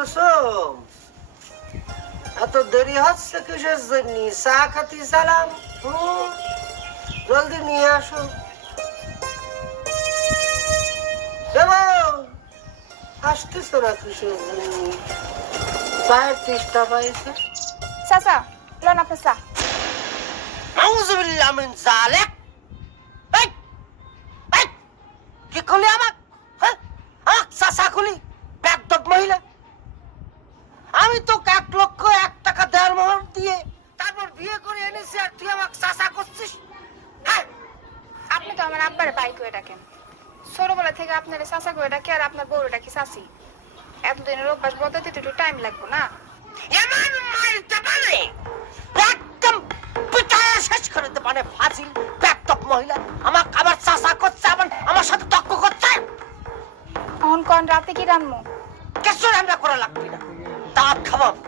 কুসুম, এত দেরি হচ্ছে কিসের জন্য? চা খাতি সালাম, জলদি নিয়ে আসো। আসতেছ না কিসের জন্য? চায়ের তেষ্টা পাইছে। চাচা লন আপনার চা। নাউজুবিল্লাহ মিন যালিক। কি করলি আমার? হ্যাঁ, চাচা খুলি বেয়াদব মহিলা। আমি তো 1,01,000 দেড় মোহর দিয়ে তারপর বিয়ে করে এনেছি, আর তুই আমাকে চাচা করছিস? হ্যাঁ, আপনি তো আমার আব্বারে ভাই করে ডাকেন, ছোটবেলা থেকে আপনার চাচা করে ডাকে, আর আপনার বউরে ডাকি চাচি। এতদিনের অভ্যাস বদলাতে তো একটু টাইম লাগবে না? এমন মারতে পারে, একদম পিটায় শেষ করে দিতে পারে। ফাজিল বেয়াদব মহিলা আমাকে আবার চাচা করছে, আবার আমার সাথে তর্ক করছে। এখন কোন রাতে কি রান্নু? কিছু রান্না করা লাগবে না, দাঁত খাওয়াবো।